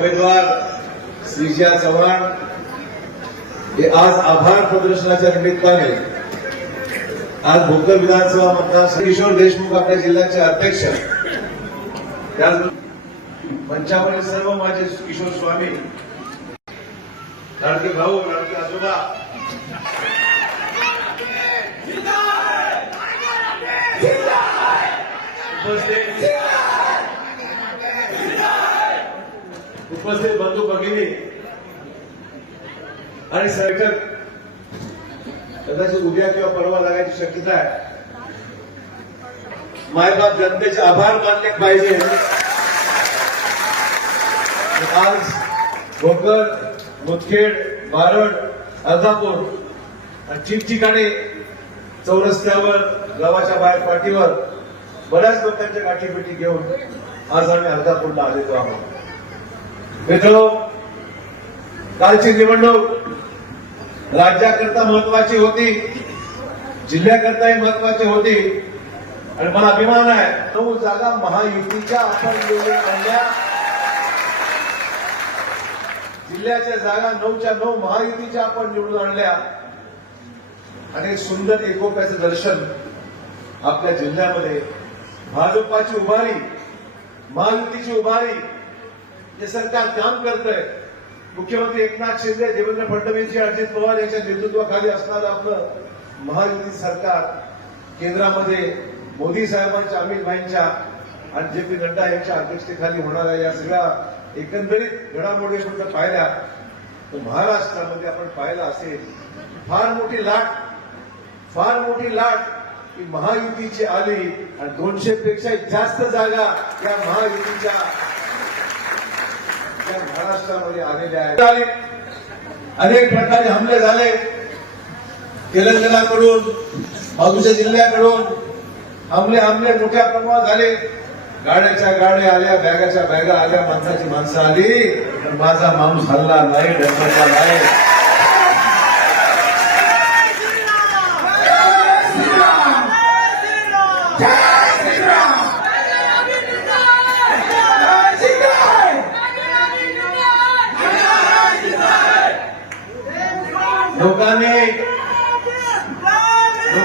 उमेदवार श्रीजिया चव्हाण हे आज आभार प्रदर्शनाच्या निमित्ताने आज भोकर विधानसभा मतदार किशोर देशमुख आपल्या जिल्ह्याचे अध्यक्ष. मंचावरील सर्व माझे किशोर स्वामी लाडके भाऊ लाडके आजोबा. उपस्थित. उपस्थित बंधू भगिनी आणि सरकार कदाचित उद्या किंवा परवा लागायची शक्यता आहे. मायबाप जनतेचे आभार मानले पाहिजे. आज भोकर मुदखेड बारड अर्धापूर ठिकठिकाणी चौरस्त्यावर गावाच्या बाहेर पाठीवर बऱ्याच लोकांच्या गाठीभेटी घेऊन आज आम्ही अर्धापूरला आलेलो आहोत. मित्र कालची निवडणूक राज्याकरता महत्वाची होती जिल्ह्याकरताही महत्वाची होती आणि मला अभिमान आहे. नऊ जागा महायुतीच्या आपण निवडून आणल्या जिल्ह्याच्या जागा नऊच्या नऊ महायुतीच्या आपण निवडून आणल्या. आणि सुंदर एकोप्याचं दर्शन आपल्या जिल्ह्यामध्ये. भाजपाची उभारी महायुतीची उभारी हे सरकार काम करतंय. मुख्यमंत्री एकनाथ शिंदे देवेंद्र फडणवीस अजित पवार यांच्या नेतृत्वाखाली असणारं आपलं महायुती सरकार केंद्रामध्ये मोदी साहेबांच्या अमित भाईंच्या आणि जे पी नड्डा यांच्या अध्यक्षतेखाली होणाऱ्या या सगळ्या एकंदरीत घडामोडी आपण जर पाहिल्या. तर महाराष्ट्रामध्ये आपण पाहिलं असेल फार मोठी लाट फार मोठी लाट ही महायुतीची आली आणि दोनशे पेक्षा जास्त जागा या महायुतीच्या या महाराष्ट्रामध्ये आलेले आहेत. अनेक प्रकारे हमले झाले. तेलंगणाकडून बाजूच्या जिल्ह्याकडून हमले हमले मोठ्या प्रमाणात झाले. गाड्याच्या गाड्या आल्या बॅगाच्या बॅगा आल्या माणसाची माणसं आली. पण माझा माणूस हल्ला नाही ढकलला नाही.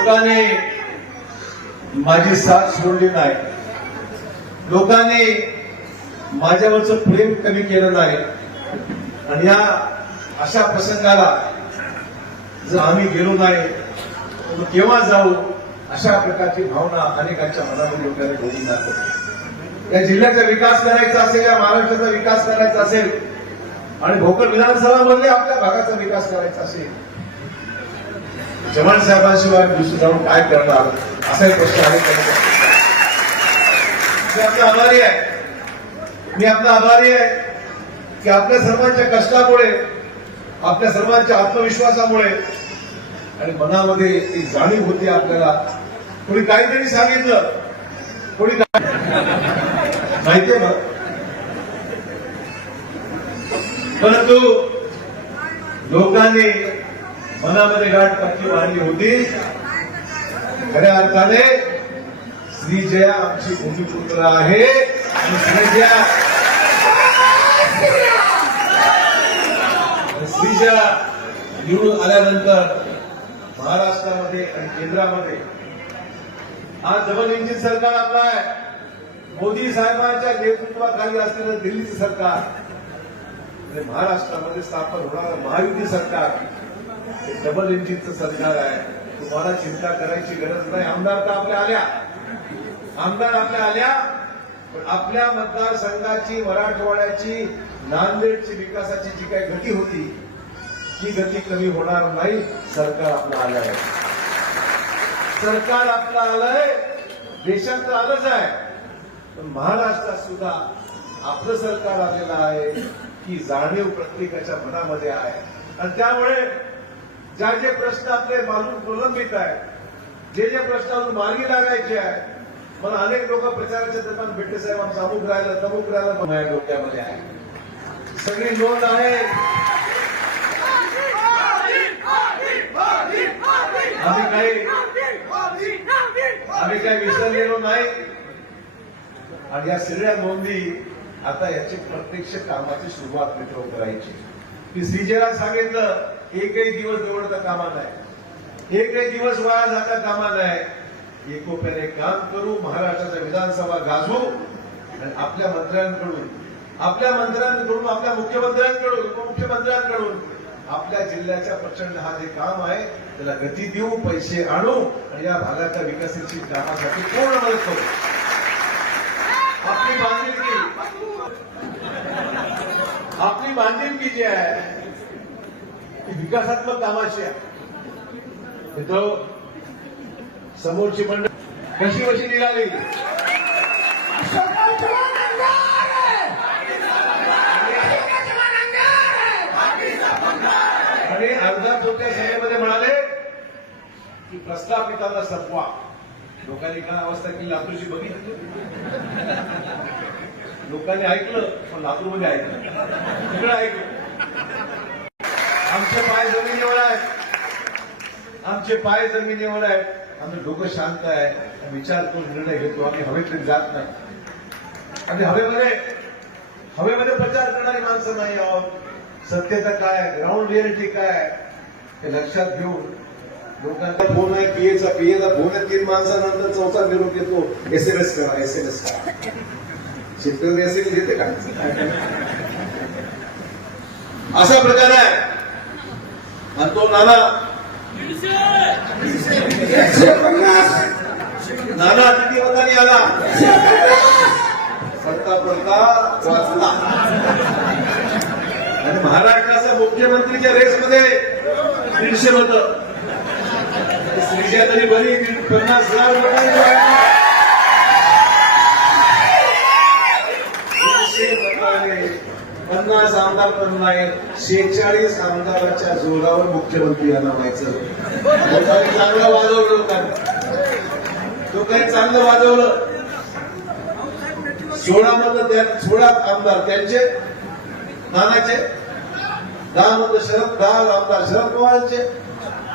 लोकांनी माझी साथ सोडली नाही. लोकांनी माझ्यावरचं प्रेम कमी केलं नाही. आणि या अशा प्रसंगाला जर आम्ही गेलो नाही तर केव्हा जाऊ? अशा प्रकारची भावना अनेकांच्या मनामध्ये लोकांनी घडून जातो. या जिल्ह्याचा विकास करायचा असेल या महाराष्ट्राचा विकास करायचा असेल आणि भोकर विधानसभामध्ये आपल्या भागाचा विकास करायचा असेल जवान साहेबांशिवाय दुसरं जाऊन काय करणार? असाही प्रश्न आहे. मी आपला आभारी आहे. मी आपला आभारी आहे की आपल्या सर्वांच्या कष्टामुळे आपल्या सर्वांच्या आत्मविश्वासामुळे आणि मनामध्ये एक जाणीव होती आपल्याला. कोणी काहीतरी सांगितलं कोणी काय? माहितीये ना परंतु लोकांनी मनामध्ये गाठ पक्की मांडली होती. खऱ्या अर्थाने श्रीजया आमची भूमिपुत्र आहे. आणि श्रीजया श्रीजया निवडून आल्यानंतर महाराष्ट्रामध्ये आणि केंद्रामध्ये आज डबल इंजिन सरकार आपला आहे. मोदी साहेबांच्या नेतृत्वाखाली असलेलं दिल्लीचं सरकार. आणि महाराष्ट्रामध्ये स्थापन होणारं महायुती सरकार. डबल इंजिनचं सरकार आहे. तुम्हाला चिंता करायची गरज नाही. आमदार तर आपल्या आल्या. आमदार आपल्या आल्या. पण आपल्या मतदारसंघाची मराठवाड्याची नांदेडची विकासाची जी काही गती होती ती गती कमी होणार नाही. सरकार आपलं आलं आहे. सरकार आपलं आलंय देशात तर आलंच आहे. पण महाराष्ट्रात सुद्धा आपलं सरकार आलेलं आहे की जाणीव प्रत्येकाच्या मनामध्ये आहे. आणि त्यामुळे ज्या जे प्रश्न आपले मालूम प्रलंबित आहेत जे जे प्रश्न अजून मार्गी लागायचे आहे मला अनेक लोक प्रचाराच्या दरम्यान भेटले साहेब आमचं अमुक राहिलं तमुक राहिलं पण माझ्या डोक्यामध्ये आहे. सगळी नोंद आहे. आम्ही काही आम्ही काही विसरलेलो नाही. आणि या सगळ्या नोंदी आता याची प्रत्यक्ष कामाची सुरुवात मित्र करायची. की श्रीजेला सांगितलं एकही दिवस निवडता कामा नाही एकही दिवस वाया जाता कामा नाही एकोप्याने काम करू महाराष्ट्राच्या विधानसभा गाजवू आणि आपल्या मंत्र्यांकडून आपल्या मंत्र्यांकडून आपल्या मुख्यमंत्र्यांकडून उपमुख्यमंत्र्यांकडून आपल्या जिल्ह्याच्या प्रचंड हा जे काम आहे त्याला गती देऊ पैसे आणू आणि या भागाच्या विकासाची कामासाठी पूर्ण मदत करू. आपली बांधिलकी आपली बांधिलकी जी आहे ती विकासात्मक कामाची आहे. तिथं समोरची मंडळ कशी कशी निघाली? आणि अर्धा पोट्या सभेमध्ये म्हणाले की प्रस्थापिताला संपवा. लोकांनी काय अवस्था केली? लातूरची बघितली लोकांनी ऐकलं पण लातूरमध्ये ऐकलं. तिकडे ऐकलं. आमचे पाय जमिनीवर आहेत. आमचे पाय जमिनीवर आहेत. आमचं डोकं शांत आहे. विचार करून निर्णय घेतो. आम्ही हवेत जात नाही. आणि हवेमध्ये हवेमध्ये प्रचार करणारी माणसं नाही आहोत. सत्यता काय? ग्राउंड रियालिटी काय? हे लक्षात घेऊन लोकांचा फोन आहे पीएचा पीएचा फोन आहे. तीन माणसानंतर चौथा निरोप येतो एस एम एस करा एस एम एस करा. शेतकरी एस एम एस येते का? असा प्रकार आहे. आणि तो नाना. नाना किती मतांनी आला? पडता पडता वाचला. आणि महाराष्ट्राचा मुख्यमंत्रीच्या रेसमध्ये दीडशे मत. श्रीजा तरी बरी पन्नास हजार मतांनी दीडशे पन्नास आमदार पण नाही शेहेचाळीस आमदाराच्या जोरावर मुख्यमंत्री यांना व्हायचं. लोकांनी चांगलं वाजवलं लोकांनी लोकांनी चांगलं वाजवलं. सोळा मत सोळा आमदार त्यांचे नानाचे दहा मत शरद दहा आमदार शरद पवारांचे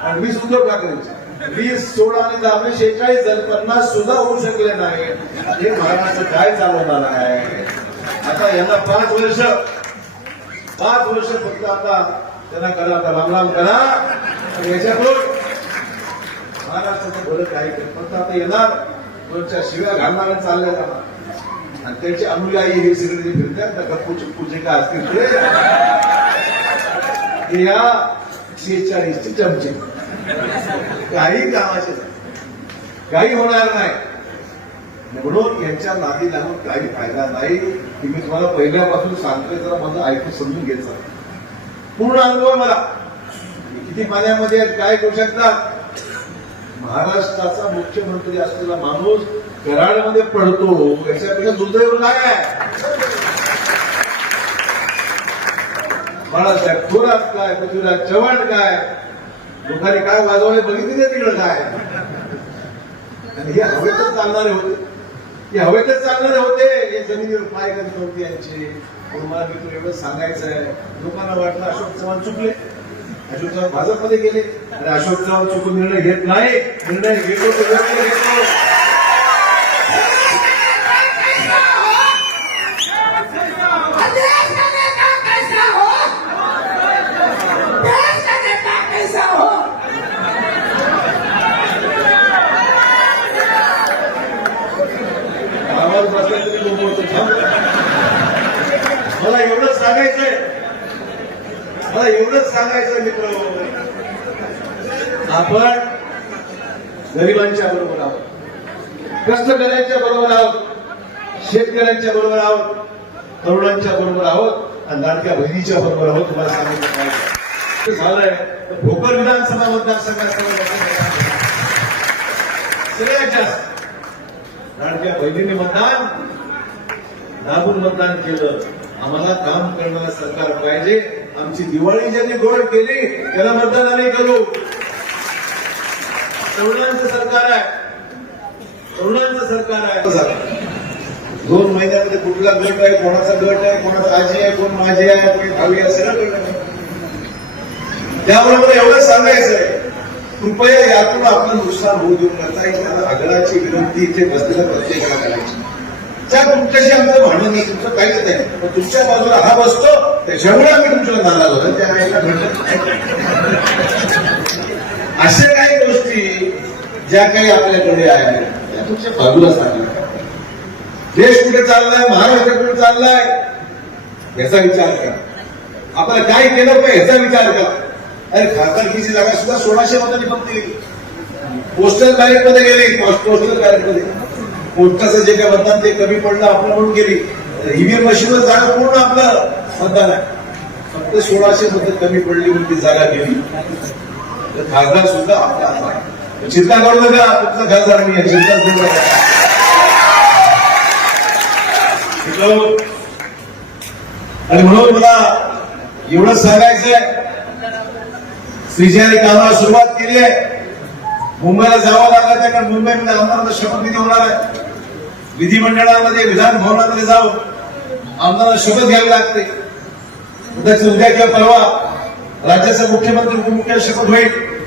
आणि वीस उद्धव ठाकरेंचे. वीस सोळा आणि दहा म्हणजे शेहेचाळीस जण पन्नास सुद्धा होऊ शकले नाही हे महाराष्ट्र काय चालवणार आहे? आता यांना पाच वर्ष पाच वर्ष फक्त आता त्यांना करा आता राम राम करा. याच्याकडून महाराष्ट्राचं बरं काय केलं फक्त आता येणार दोनच्या शिव्या घालणाऱ्या चालल्या जाणार. आणि त्यांचे अनुयायी हे सगळे जे फिरतात ना गप्पू चिप्पू जे काय असतील ते. या शेहेचाळीसचे चमचे. काही कामाचे काही होणार नाही. म्हणून यांच्या नादी लागून काही फायदा नाही. की मी तुम्हाला पहिल्यापासून सांगतोय जरा माझं ऐकून समजून घ्यायचं पूर्ण अनुभव मला. किती पाण्यामध्ये काय करू शकतात? महाराष्ट्राचा मुख्यमंत्री असलेला माणूस कराडमध्ये पडतो. याच्यापेक्षा दुर्दैव काय बाळासाहेब थोरात काय पृथ्वीराज चव्हाण काय? लोकांनी काय वाजवले बघितले तिकडं काय? आणि हे हवेतच चालणारे होते. हे हवेतच चालणारे होते हे जमिनीवर पाय करत नव्हते यांचे. म्हणून मला मित्र एवढं सांगायचं आहे. लोकांना वाटलं अशोक चव्हाण चुकले. अशोक चव्हाण भाजपमध्ये गेले. आणि अशोक चव्हाण चुकून निर्णय घेत नाही. निर्णय घेतो तो घेतो. मित्र. आपण गरिबांच्या बरोबर आहोत. कष्टकऱ्यांच्या बरोबर आहोत. शेतकऱ्यांच्या बरोबर आहोत. तरुणांच्या बरोबर आहोत. आणि लाडक्या बहिणीच्या बरोबर आहोत. तुम्हाला सांगितलं पाहिजे झालंय. भोकर विधानसभा मतदारसंघात सगळ्यात जास्त लाडक्या बहिणीने मतदान दाबून मतदान केलं. आम्हाला काम करणारं सरकार पाहिजे. आमची दिवाळी ज्यांनी गोड केली त्याला मतदान आम्ही करू. तरुणांचं सरकार आहे. तरुणांचं सरकार आहे. दोन महिन्यामध्ये कुठला गट आहे कोणाचा गट आहे कोणाचा आजी आहे कोण माझी आहे कोणी भावी आहे सगळं कळलं. त्याबरोबर एवढं सांगायचं आहे कृपया यातून आपलं नुकसान होऊ देऊ नका. एक आग्रहाची विनंती इथे बसलेल्या प्रत्येकाला करायची. त्या तुमच्याशी आमचं भांडण नाही तुमचं काहीच नाही. पण तुमच्या बाजूला हा बसतो त्याच्यामुळे आम्ही तुमच्याला नाराज होतो त्या आईला अशा काही गोष्टी ज्या काही आपल्याकडे आहेत त्या तुमच्या बाजूला सांगितल्या देश कुठे चाललाय महाराष्ट्र कुठे चाललाय याचा विचार करा. आपण काय केलं पण याचा विचार करा. अरे खासदारकीची जागा सुद्धा सोळाशे मतांनी फक्त गेली. पोस्टल बॅलेटमध्ये गेली पोस्टल बॅलेटमध्ये पोस्टाचं जे काय मतदान ते कमी पडलं आपलं म्हणून गेली. ईव्हीएम मशीनवर जागा पूर्ण आपलं मतदान आहे. फक्त सोळाशे मतं कमी पडली म्हणून ती जागा गेली. तर खासदार सुद्धा आपला हातात आहे. चिंता करू नका तुमचं खासदार मी चिंता करू नका. आणि म्हणून मला एवढंच सांगायचंय श्रीजीने कामाला सुरुवात केली आहे. मुंबईला जावं लागलं त्याकडे कारण मुंबईमध्ये आमदारांचा शपथविधी होणार आहे विधिमंडळामध्ये विधान भवनामध्ये जाऊन आमदारांना शपथ घ्यावी लागते. उद्याच उद्या किंवा परवा राज्याचा मुख्यमंत्री उपमुख्यमंत्री शपथ होईल.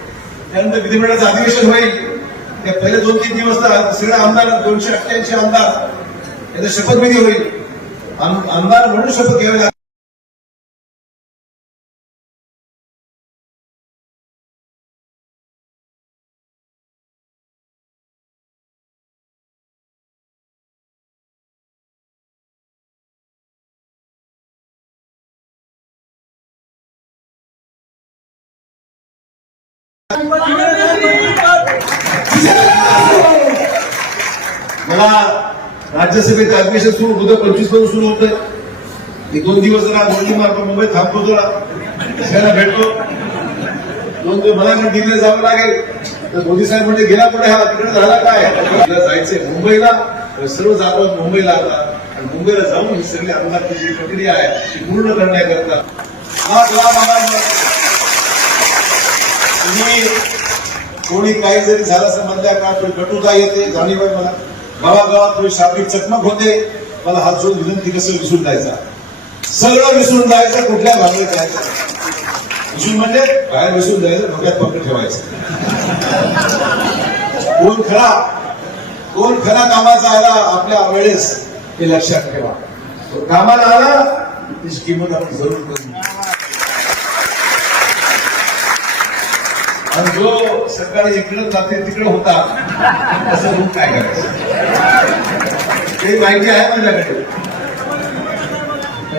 त्यानंतर विधिमंडळाचं अधिवेशन होईल. त्या पहिले दोन तीन दिवस तर सगळे आमदार दोनशे अठ्ठ्याऐंशी आमदार याचा शपथविधी होईल. आम- आमदार म्हणून शपथ घ्यावी लागते. मला राज्यसभेचं अधिवेशन सुरू होतं पंचवीसपासून सुरू होत एक दोन दिवस जरा गोष्टी मारतो मुंबईत थांबतो थोडा. सगळ्यांना भेटतो? दोन दिवस मला पण दिल्लीला जावं लागेल. तर मोदी साहेब म्हणजे गेला कुठे हा? तिकडे झाला काय? जायचंय मुंबईला. सर्व जाधव मुंबईला आता. आणि मुंबईला जाऊन ही सगळी आमदारची जी प्रक्रिया आहे ती पूर्ण करण्याकरता. कोणी काही जरी झालं असं म्हणल्या का थोडी कटुता येते जाणीव आहे मला. गावागावात थोडी शाब्दिक चकमक होते मला हात जोडून विनंती कसं विसरून जायचा? सगळं विसरून जायचं कुठल्या भागात जायचं विसरून म्हणजे बाहेर विसरून जायचं डोक्यात पकड ठेवायचं. कोण खरा? कोण खरा कामाचा आला आपल्या वेळेस हे लक्षात ठेवा. कामाला आला त्याची किंमत आपण जरूर करून आणि जो सकाळी इकडं जाते तिकडे होता असं रूप काय करायचं? ते माहिती आहे माझ्याकडे.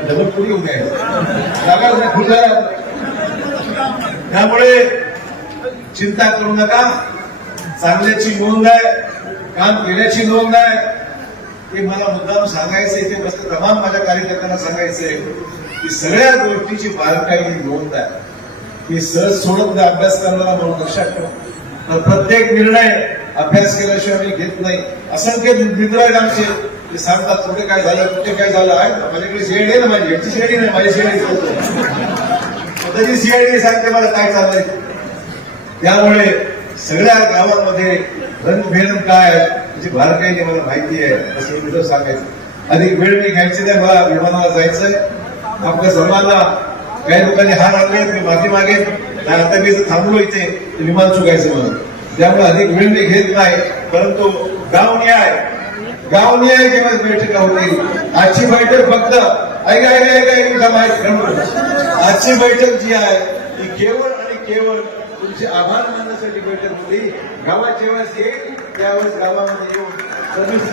डबल पुढे होऊ द्यायचं जागा नाही, त्यामुळे चिंता करू नका. चांगल्याची नोंद आहे काम केल्याची नोंद आहे. ते मला मुद्दाम सांगायचंय ते मस्त तमाम माझ्या कार्यकर्त्यांना सांगायचंय. की सगळ्या गोष्टीची बारकाईने नोंद आहे. मी सहज सोडत नाही अभ्यास करणारा म्हणून लक्षात ठेवा तर प्रत्येक निर्णय अभ्यास केल्याशिवाय मी घेत नाही. असंख्य मित्र आहेत आमचे ते सांगतात कुठे काय झालं? कुठे काय झालं? आहे माझ्याकडे शेड आहे ना माझी? याची शेडी नाही माझी शेडी स्वतःची सीआयडी सांगते मला काय चाललंय? त्यामुळे सगळ्या गावांमध्ये रंगभेद काय आहे म्हणजे त्याची बारकाईने मला माहिती आहे. असं तुला सांगायचं. अधिक वेळ मी घ्यायची नाही मला विमानाला जायचंय. आपल्या सर्वांना काही लोकांनी हार आणले मी माफी मागेल आणि आता मी थांबलो इथे विमान चुकायचं म्हणून. त्यामुळे अधिक वेळ मी घेत नाही परंतु गाव न्याय गाव न्याय जेव्हा बैठका होती? आजची बैठक फक्त ऐका ऐका ऐका ऐका माहिती आजची बैठक जी आहे ती केवळ आणि केवळ तुमचे आभार मानण्यासाठी बैठक होती. गावात जेव्हा येईल त्यावेळेस गावामध्ये येऊन सर्विस